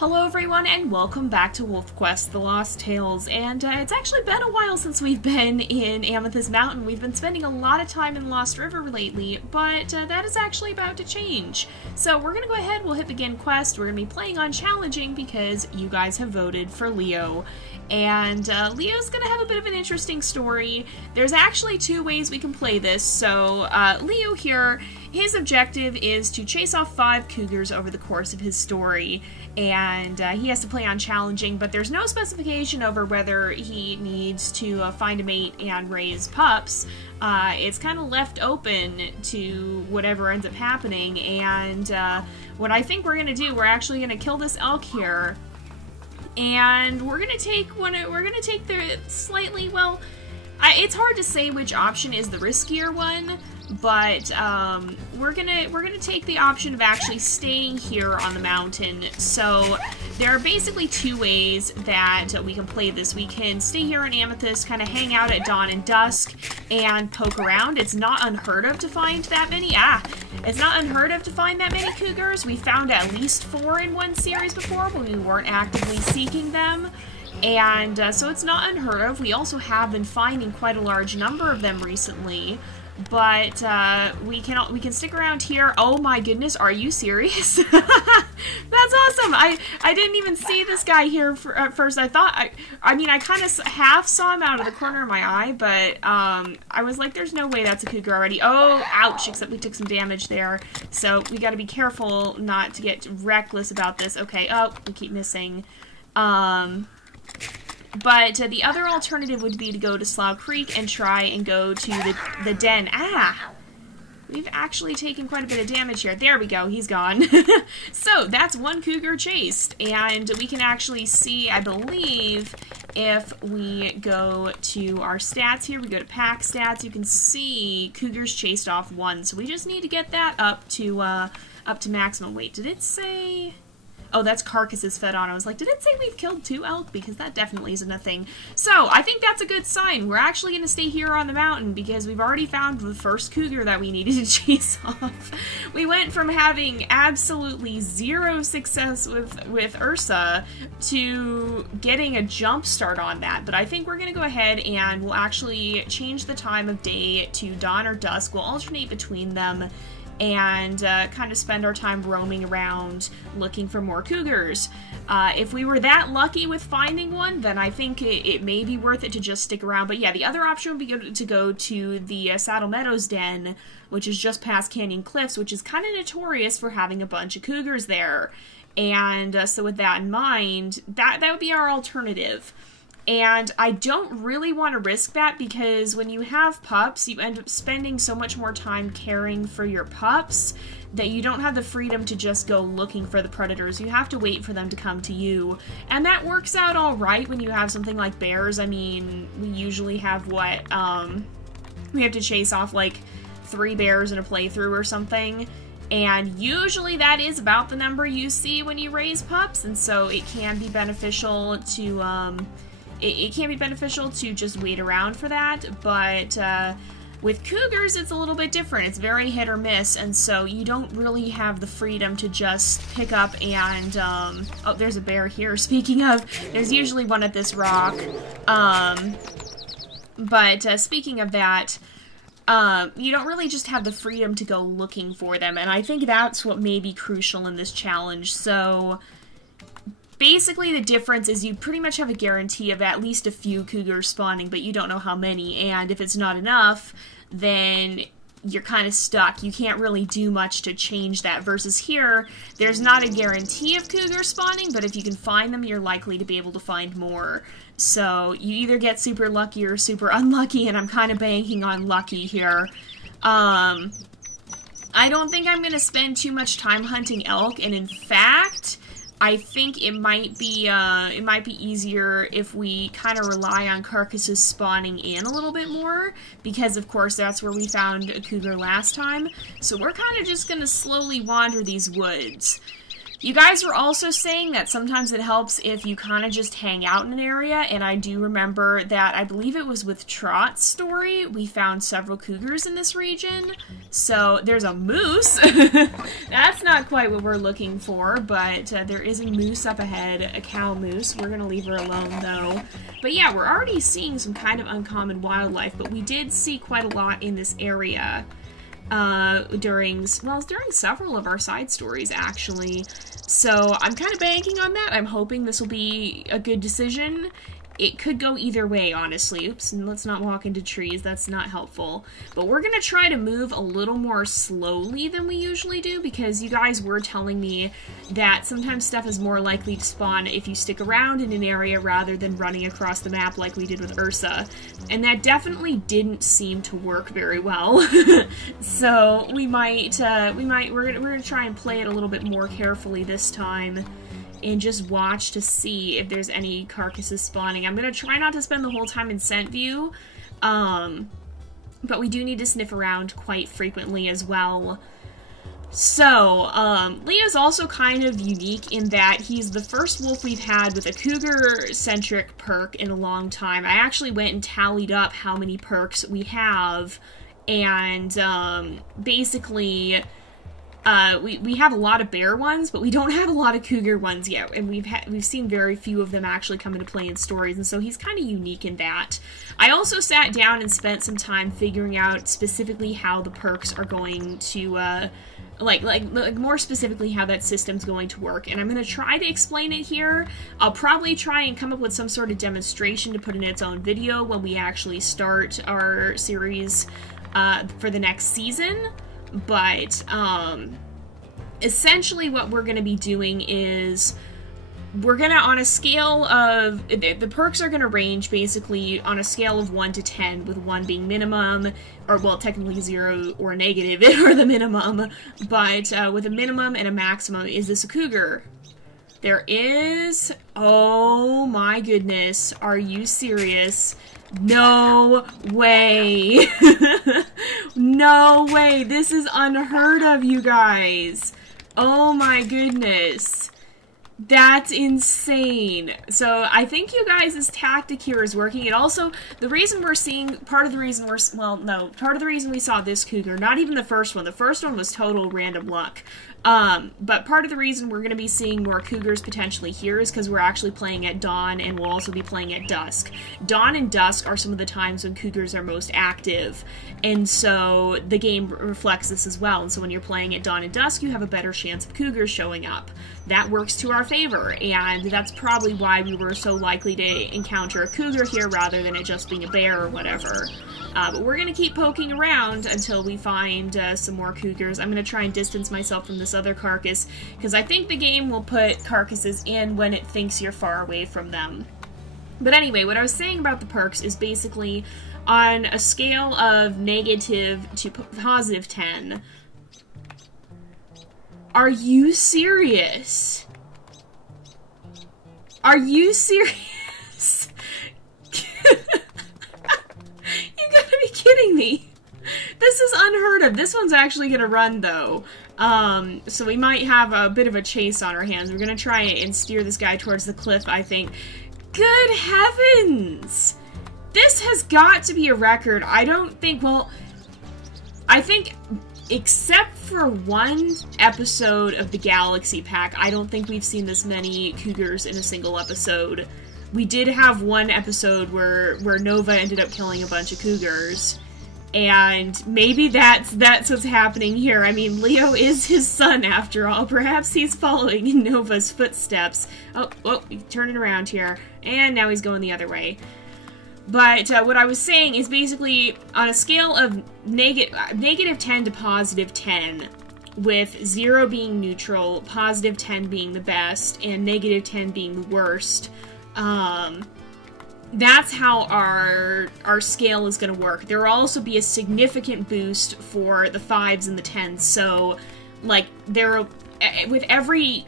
Hello everyone and welcome back to WolfQuest, The Lost Tales, and it's actually been a while since we've been in Amethyst Mountain. We've been spending a lot of time in Lost River lately, but that is actually about to change. So we're going to go ahead, we'll hit begin quest. We're going to be playing on challenging because you guys have voted for Leo. And Leo's going to have a bit of an interesting story. There's actually two ways we can play this. So Leo here, his objective is to chase off 5 cougars over the course of his story. And he has to play on challenging, but there's no specification over whether he needs to find a mate and raise pups. It's kind of left open to whatever ends up happening. And what I think we're going to do, we're actually going to kill this elk here. And we're gonna take the slightly, well, it's hard to say which option is the riskier one, but we're gonna take the option of actually staying here on the mountain. So there are basically two ways that we can play this. We can stay here in Amethyst, kind of hang out at dawn and dusk, and poke around. It's not unheard of to find that many. It's not unheard of to find that many cougars. We found at least 4 in one series before, but we weren't actively seeking them. And so it's not unheard of. We also have been finding quite a large number of them recently. But we can stick around here. Oh my goodness, are you serious? That's awesome. I didn't even see this guy here at first. I mean I kind of half saw him out of the corner of my eye, but I was like, there's no way that's a cougar already. Oh, ouch, except we took some damage there. So we got to be careful not to get reckless about this. Okay, oh, we keep missing. But the other alternative would be to go to Slough Creek and try and go to the den. We've actually taken quite a bit of damage here. There we go, he's gone. So that's 1 cougar chased, and we can actually see, I believe, if we go to our stats here, we go to pack stats, you can see cougars chased off 1. So we just need to get that up to maximum. Wait, did it say... Oh, that's carcasses fed on. I was like, did it say we've killed 2 elk? Because that definitely isn't a thing. So, I think that's a good sign. We're actually going to stay here on the mountain because we've already found the first cougar that we needed to chase off. We went from having absolutely 0 success with Ursa to getting a jump start on that. But I think we're going to go ahead and we'll actually change the time of day to dawn or dusk. We'll alternate between them and kind of spend our time roaming around looking for more cougars. If we were that lucky with finding one, then I think it may be worth it to just stick around. But yeah, the other option would be to go to the Saddle Meadows Den, which is just past Canyon Cliffs, which is kind of notorious for having a bunch of cougars there. And so with that in mind, that would be our alternative. And I don't really want to risk that because when you have pups, you end up spending so much more time caring for your pups that you don't have the freedom to just go looking for the predators. You have to wait for them to come to you. And that works out all right when you have something like bears. I mean, we usually have what, we have to chase off like 3 bears in a playthrough or something. And usually that is about the number you see when you raise pups. And so it can be beneficial to, it can be beneficial to just wait around for that, but with cougars it's a little bit different. It's very hit or miss, and so you don't really have the freedom to just pick up and, oh, there's a bear here. Speaking of, there's usually one at this rock, but speaking of that, you don't really just have the freedom to go looking for them, and I think that's what may be crucial in this challenge. So basically, the difference is you pretty much have a guarantee of at least a few cougars spawning, but you don't know how many, and if it's not enough, then you're kind of stuck. You can't really do much to change that, versus here, there's not a guarantee of cougars spawning, but if you can find them, you're likely to be able to find more. So you either get super lucky or super unlucky, and I'm kind of banking on lucky here. I don't think I'm going to spend too much time hunting elk, and in fact, I think it might be easier if we kind of rely on carcasses spawning in a little bit more, because of course that's where we found a cougar last time. So we're kind of just going to slowly wander these woods. You guys were also saying that sometimes it helps if you kind of just hang out in an area, and I do remember that, I believe it was with Trot's story, we found several cougars in this region. So there's a moose. That's not quite what we're looking for, but there is a moose up ahead, a cow moose. We're going to leave her alone though. But yeah, we're already seeing some kind of uncommon wildlife, but we did see quite a lot in this area. During several of our side stories, actually. So I'm kind of banking on that. I'm hoping this will be a good decision. It could go either way, honestly. Oops, and let's not walk into trees. That's not helpful. But we're going to try to move a little more slowly than we usually do, because you guys were telling me that sometimes stuff is more likely to spawn if you stick around in an area rather than running across the map like we did with Ursa. And that definitely didn't seem to work very well. So we're gonna try and play it a little bit more carefully this time, and just watch to see if there's any carcasses spawning. I'm going to try not to spend the whole time in scent view, but we do need to sniff around quite frequently as well. So, Leo's also kind of unique in that he's the first wolf we've had with a cougar-centric perk in a long time. I actually went and tallied up how many perks we have, and basically we have a lot of bear ones, but we don't have a lot of cougar ones yet, and we've seen very few of them actually come into play in stories, and so he's kind of unique in that. I also sat down and spent some time figuring out specifically how the perks are going to, like more specifically how that system's going to work, and I'm going to try to explain it here. I'll probably try and come up with some sort of demonstration to put in its own video when we actually start our series for the next season. But, essentially what we're going to be doing is, we're going to, on a scale of, the perks are going to range basically on a scale of 1 to 10, with 1 being minimum, or, well, technically 0 or negative are the minimum, but, with a minimum and a maximum. Is this a cougar? There is, oh my goodness, are you serious? No way. No way. This is unheard of, you guys. Oh my goodness. That's insane. So I think you guys' tactic here is working. And also, the reason we're seeing, part of the reason we saw this cougar, not even the first one was total random luck. But part of the reason we're going to be seeing more cougars potentially here is because we're actually playing at dawn, and we'll also be playing at dusk. Dawn and dusk are some of the times when cougars are most active, and so the game reflects this as well. And so when you're playing at dawn and dusk, you have a better chance of cougars showing up. That works to our favor, and that's probably why we were so likely to encounter a cougar here rather than it just being a bear or whatever. But we're going to keep poking around until we find some more cougars. I'm going to try and distance myself from this other carcass, because I think the game will put carcasses in when it thinks you're far away from them. But anyway, what I was saying about the perks is basically on a scale of negative to positive 10. Are you serious? Are you serious? You gotta be kidding me. This is unheard of. This one's actually gonna run, though. So we might have a bit of a chase on our hands. We're gonna try and steer this guy towards the cliff, I think. Good heavens! This has got to be a record. I don't think, well, I think, except for one episode of the Galaxy Pack, I don't think we've seen this many cougars in a single episode. We did have one episode where Nova ended up killing a bunch of cougars, and maybe that's what's happening here. I mean, Leo is his son, after all. Perhaps he's following in Nova's footsteps. Oh, he's turning around here, and now he's going the other way. But what I was saying is basically on a scale of negative 10 to positive 10, with 0 being neutral, positive 10 being the best, and negative 10 being the worst, that's how our scale is going to work. There will also be a significant boost for the 5s and the 10s, so, like, with every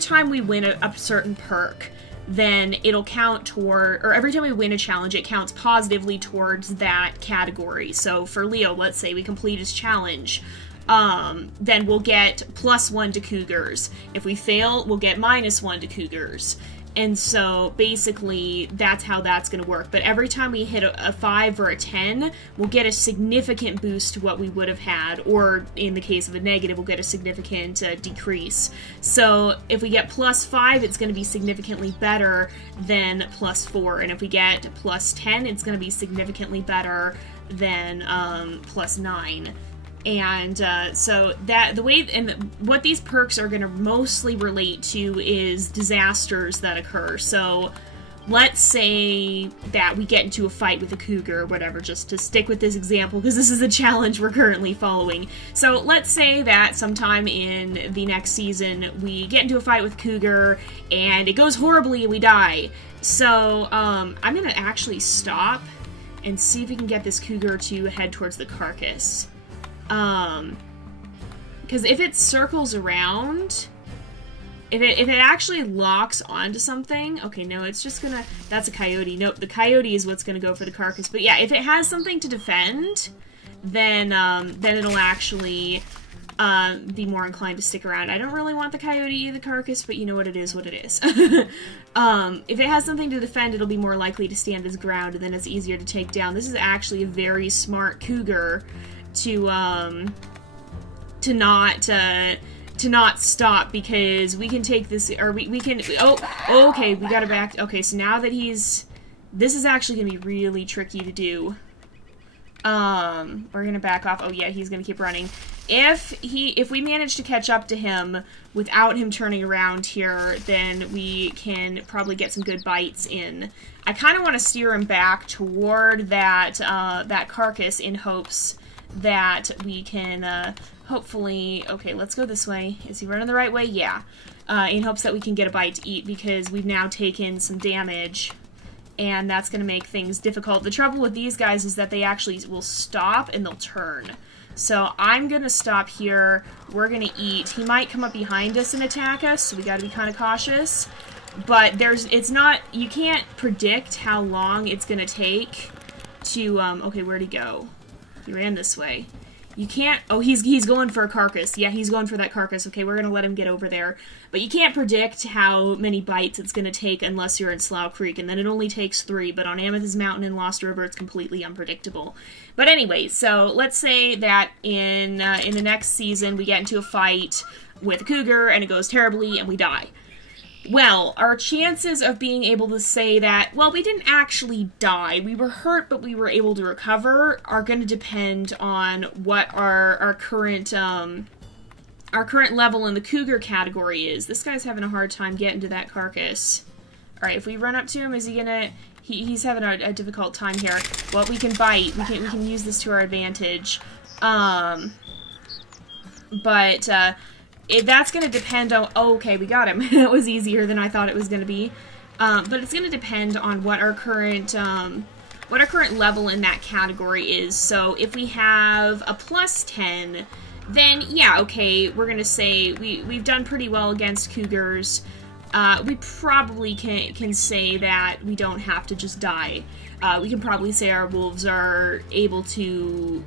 time we win a certain perk, then it'll count toward, or every time we win a challenge, it counts positively towards that category. So for Leo, let's say we complete his challenge, then we'll get +1 to cougars. If we fail, we'll get -1 to cougars. And so, basically, that's how that's going to work. But every time we hit a 5 or a 10, we'll get a significant boost to what we would have had. Or, in the case of a negative, we'll get a significant decrease. So, if we get +5, it's going to be significantly better than +4. And if we get +10, it's going to be significantly better than +9. And so that the way and what these perks are going to mostly relate to is disasters that occur. So let's say that we get into a fight with a cougar or whatever, just to stick with this example because this is a challenge we're currently following. So let's say that sometime in the next season we get into a fight with cougar and it goes horribly and we die. So I'm going to actually stop and see if we can get this cougar to head towards the carcass. Because if it circles around, if it actually locks onto something, okay, no, it's just gonna, that's a coyote. Nope, the coyote is what's gonna go for the carcass. But yeah, if it has something to defend, then it'll actually, be more inclined to stick around. I don't really want the coyote to eat the carcass, but you know what it is, what it is. If it has something to defend, it'll be more likely to stand its ground, and then it's easier to take down. This is actually a very smart cougar to not stop, because we can take this, or we can, oh, okay, we gotta back, okay, so now that he's, this is actually gonna be really tricky to do. We're gonna back off, oh yeah, he's gonna keep running. If we manage to catch up to him without him turning around here, then we can probably get some good bites in. I kind of want to steer him back toward that, that carcass in hopes that we can, hopefully, okay, let's go this way. Is he running the right way? Yeah. In hopes that we can get a bite to eat, because we've now taken some damage, and that's going to make things difficult. The trouble with these guys is that they actually will stop and they'll turn. So I'm going to stop here. We're going to eat. He might come up behind us and attack us, so we got to be kind of cautious. But it's not, you can't predict how long it's going to take to, okay, where'd he go? He ran this way. You can't, oh, he's going for a carcass. Yeah, he's going for that carcass. Okay, we're going to let him get over there. But you can't predict how many bites it's going to take unless you're in Slough Creek, and then it only takes 3, but on Amethyst Mountain and Lost River, it's completely unpredictable. But anyway, so let's say that in the next season, we get into a fight with a cougar, and it goes terribly, and we die. Well, our chances of being able to say that, well, we didn't actually die, we were hurt, but we were able to recover, are going to depend on what our current level in the cougar category is. This guy's having a hard time getting to that carcass. Alright, if we run up to him, is he gonna... He's having a difficult time here. Well, we can bite. We can use this to our advantage. That's going to depend on... Oh, okay, we got him. That was easier than I thought it was going to be. But it's going to depend on what our current level in that category is. So if we have a +10, then yeah, okay, we're going to say we've done pretty well against cougars. We probably can say that we don't have to just die. We can probably say our wolves are able to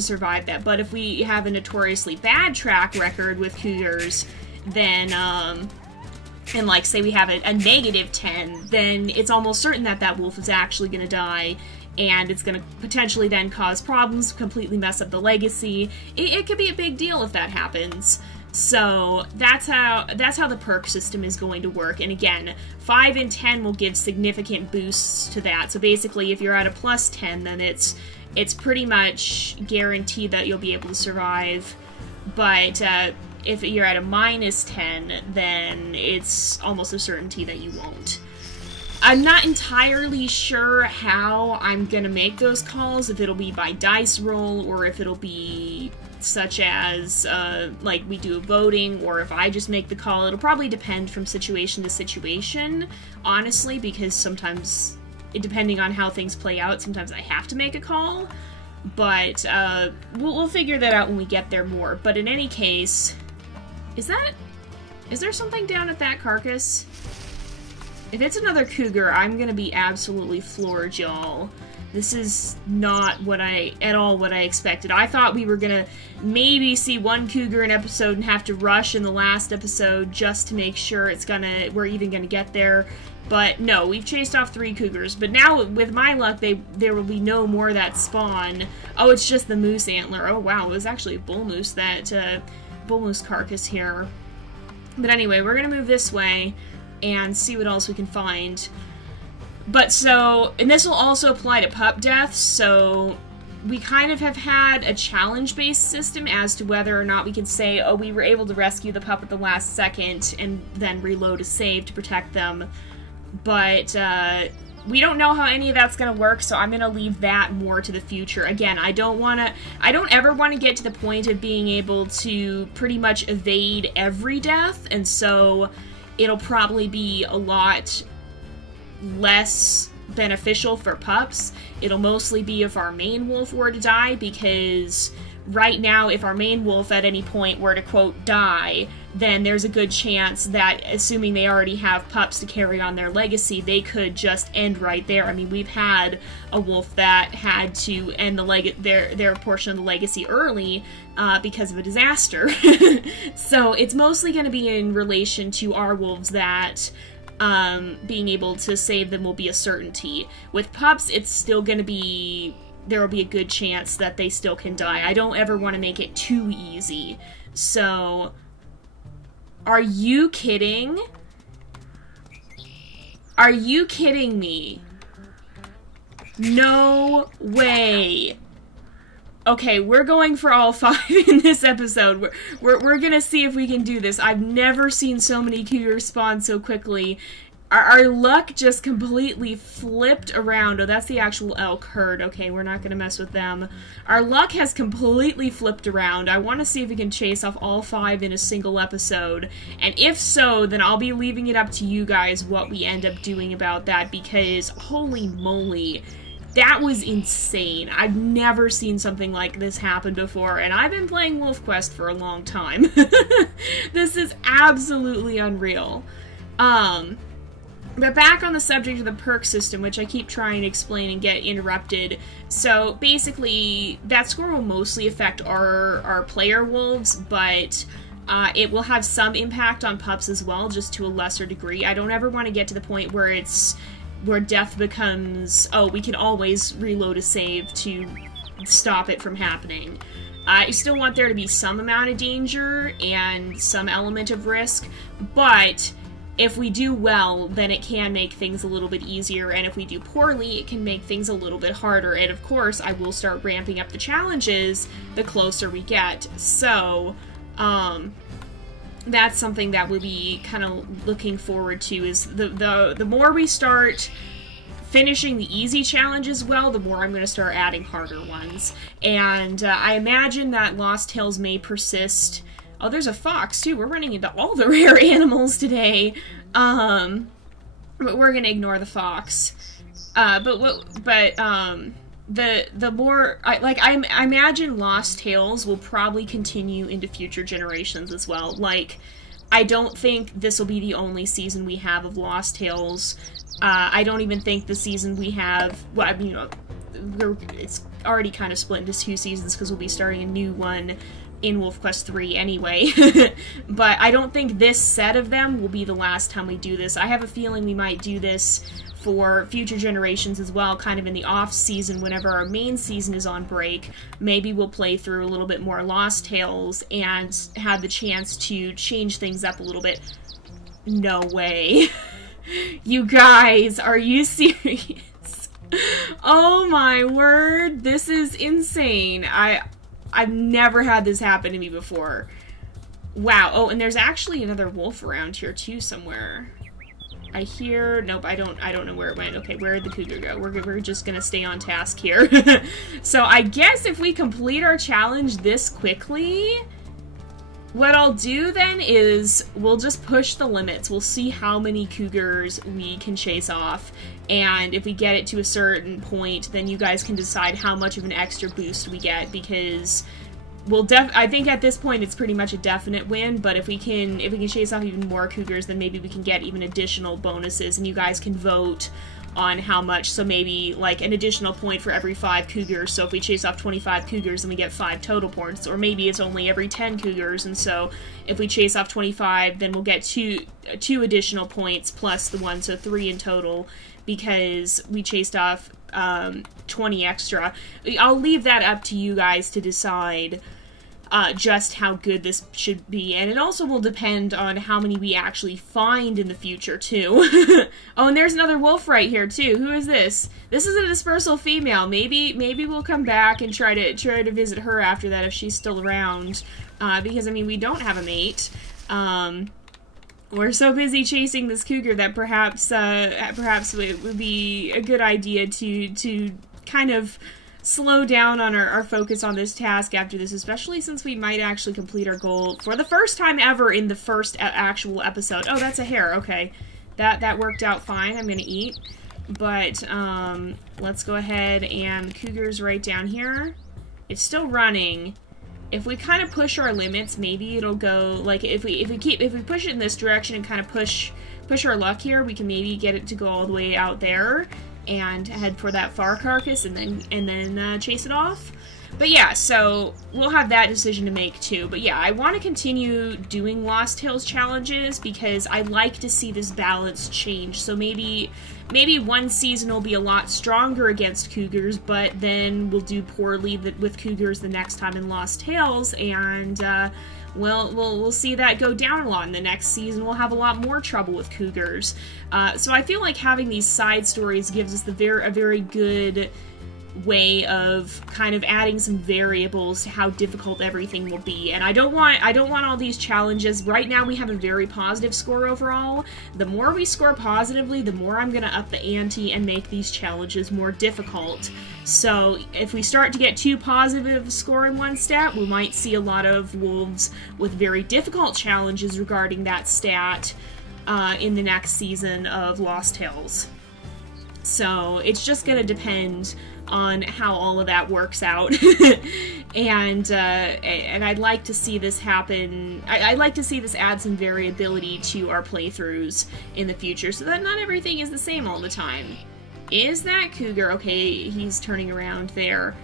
survive that. But if we have a notoriously bad track record with cougars, then, and like say we have a -10, then it's almost certain that that wolf is actually going to die, and it's going to potentially then cause problems, completely mess up the legacy. It could be a big deal if that happens. So that's how the perk system is going to work. And again, 5 and 10 will give significant boosts to that. So basically, if you're at a +10, then it's pretty much guaranteed that you'll be able to survive. But if you're at a -10, then it's almost a certainty that you won't. I'm not entirely sure how I'm gonna make those calls, if it'll be by dice roll, or if it'll be such as, like, we do voting, or if I just make the call. It'll probably depend from situation to situation, honestly, because sometimes, depending on how things play out, sometimes I have to make a call. But, we'll figure that out when we get there more. But in any case, is there something down at that carcass? If it's another cougar, I'm gonna be absolutely floored, y'all. This is not at all what I expected. I thought we were gonna maybe see one cougar an episode and have to rush in the last episode just to make sure we're even gonna get there. But no, we've chased off 3 cougars. But now, with my luck, there will be no more that spawn. Oh, it's just the moose antler. Oh wow, it was actually a bull moose, bull moose carcass here. But anyway, we're gonna move this way and see what else we can find. But and this will also apply to pup deaths, so we kind of have had a challenge-based system as to whether or not we can say, oh, we were able to rescue the pup at the last second and then reload a save to protect them. But we don't know how any of that's going to work, so I'm going to leave that more to the future. Again, I don't ever want to get to the point of being able to pretty much evade every death, and so it'll probably be a lot less beneficial for pups. It'll mostly be if our main wolf were to die, because right now, if our main wolf at any point were to, quote, die, then there's a good chance that, assuming they already have pups to carry on their legacy, they could just end right there. I mean, we've had a wolf that had to end their portion of the legacy early because of a disaster. So it's mostly going to be in relation to our wolves that being able to save them will be a certainty. With pups, it's still going to be... there will be a good chance that they still can die. I don't ever want to make it too easy. So, are you kidding? Are you kidding me? No way. Okay, we're going for all 5 in this episode. We're gonna see if we can do this. I've never seen so many cougars spawn so quickly. Our luck just completely flipped around. Oh, that's the actual elk herd. Okay, we're not going to mess with them. Our luck has completely flipped around. I want to see if we can chase off all 5 in a single episode. And if so, then I'll be leaving it up to you guys what we end up doing about that, because holy moly, that was insane. I've never seen something like this happen before, and I've been playing WolfQuest for a long time. This is absolutely unreal. But back on the subject of the perk system, which I keep trying to explain and get interrupted. So basically, that score will mostly affect our player wolves, but it will have some impact on pups as well, just to a lesser degree. I don't ever want to get to the point where where death becomes, oh, we can always reload a save to stop it from happening. I still want there to be some amount of danger and some element of risk, but if we do well, then it can make things a little bit easier, and if we do poorly, it can make things a little bit harder. And of course, I will start ramping up the challenges the closer we get. So, that's something that we'll be kind of looking forward to, is the more we start finishing the easy challenges well, the more I'm going to start adding harder ones. And I imagine that Lost Tales may persist. Oh, there's a fox, too. We're running into all the rare animals today. But we're gonna ignore the fox. The more... I imagine Lost Tales will probably continue into future generations as well. Like, I don't think this will be the only season we have of Lost Tales. I don't even think the season we have... Well, I mean, you know, it's already kind of split into 2 seasons because we'll be starting a new one in WolfQuest 3 anyway. But I don't think this set of them will be the last time we do this. I have a feeling we might do this for future generations as well, kind of in the off-season whenever our main season is on break. Maybe we'll play through a little bit more Lost Tales and have the chance to change things up a little bit. No way. You guys, are you serious? Oh my word, this is insane. I've never had this happen to me before. Wow. Oh, and there's actually another wolf around here too somewhere. I hear... Nope, I don't know where it went. Okay, where did the cougar go? We're just gonna stay on task here. So I guess if we complete our challenge this quickly, what I'll do then is we'll just push the limits. We'll see how many cougars we can chase off, and if we get it to a certain point, then you guys can decide how much of an extra boost we get, because I think at this point it's pretty much a definite win, but if we can chase off even more cougars, then maybe we can get even additional bonuses, and you guys can vote on how much. So maybe like an additional point for every 5 cougars. So if we chase off 25 cougars, then we get 5 total points. Or maybe it's only every 10 cougars, and so if we chase off 25, then we'll get two additional points plus the 1, so 3 in total, because we chased off 20 extra. I'll leave that up to you guys to decide just how good this should be, and it also will depend on how many we actually find in the future, too. Oh, and there's another wolf right here, too. Who is this? This is a dispersal female. Maybe we'll come back and try to visit her after that if she's still around, because, I mean, we don't have a mate. We're so busy chasing this cougar that perhaps it would be a good idea to kind of slow down on our focus on this task after this, especially since we might actually complete our goal for the first time ever in the first actual episode. Oh, that's a hare. Okay. That worked out fine. I'm gonna eat. But, let's go ahead, and Cougar's right down here. It's still running. If we kind of push our limits, maybe it'll go, like, if we push it in this direction and kind of push our luck here, we can maybe get it to go all the way out there and head for that far carcass and then chase it off. But yeah, so we'll have that decision to make too. But yeah, I want to continue doing Lost Hills challenges because I like to see this balance change. So maybe one season will be a lot stronger against cougars, but then we'll do poorly with cougars the next time in Lost Hills, and we'll see that go down a lot. In the next season, we'll have a lot more trouble with cougars. So I feel like having these side stories gives us a very good way of kind of adding some variables to how difficult everything will be. And I don't want all these challenges. Right now we have a very positive score overall. The more we score positively, the more I'm gonna up the ante and make these challenges more difficult. So if we start to get too positive score in one stat, we might see a lot of wolves with very difficult challenges regarding that stat in the next season of Lost Hills. So it's just gonna depend on how all of that works out. and I'd like to see this happen. I'd like to see this add some variability to our playthroughs in the future so that not everything is the same all the time. Is that cougar? Okay, he's turning around there.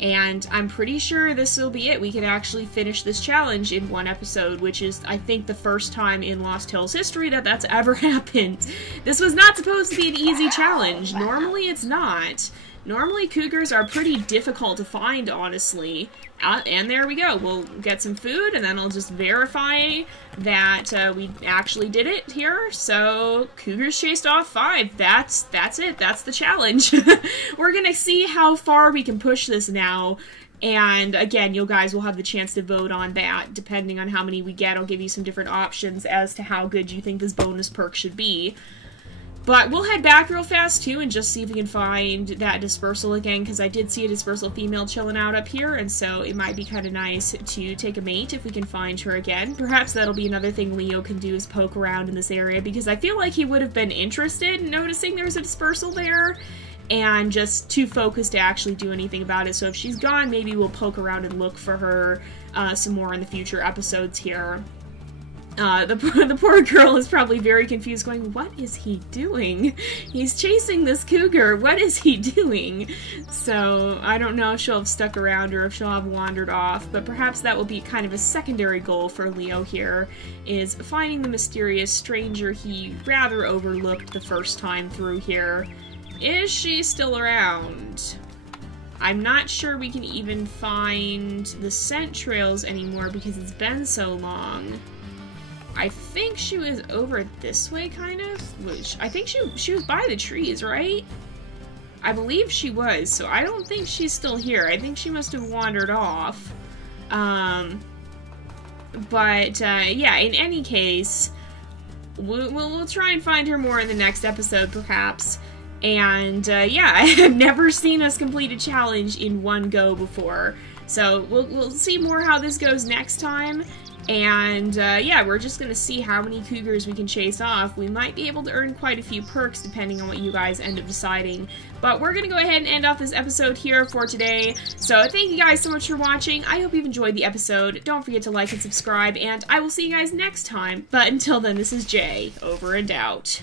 And I'm pretty sure this will be it. We can actually finish this challenge in one episode, which is, I think, the first time in Lost Hills history that that's ever happened. This was not supposed to be an easy challenge. Normally it's not. Normally cougars are pretty difficult to find, honestly. And there we go. We'll get some food, and then I'll just verify that we actually did it here. So, cougars chased off 5. That's it. That's the challenge. We're gonna see how far we can push this now. And again, you guys will have the chance to vote on that. Depending on how many we get, I'll give you some different options as to how good you think this bonus perk should be. But we'll head back real fast, too, and just see if we can find that dispersal again, because I did see a dispersal female chilling out up here, and so it might be kind of nice to take a mate if we can find her again. Perhaps that'll be another thing Leo can do, is poke around in this area, because I feel like he would have been interested in noticing there's a dispersal there, and just too focused to actually do anything about it. So if she's gone, maybe we'll poke around and look for her some more in the future episodes here. The poor girl is probably very confused, going, what is he doing? He's chasing this cougar. What is he doing? So, I don't know if she'll have stuck around or if she'll have wandered off, but perhaps that will be kind of a secondary goal for Leo here, is finding the mysterious stranger he rather overlooked the first time through here. Is she still around? I'm not sure we can even find the scent trails anymore because it's been so long. I think she was over this way, kind of. Which, I think she was by the trees, right? I believe she was, so I don't think she's still here. I think she must have wandered off. Yeah, in any case, we'll try and find her more in the next episode, perhaps. And, yeah, I have never seen us complete a challenge in one go before. So, we'll see more how this goes next time. And, yeah, we're just gonna see how many cougars we can chase off. We might be able to earn quite a few perks depending on what you guys end up deciding. But we're gonna go ahead and end off this episode here for today. So thank you guys so much for watching. I hope you've enjoyed the episode. Don't forget to like and subscribe, and I will see you guys next time. But until then, this is Jay, over and out.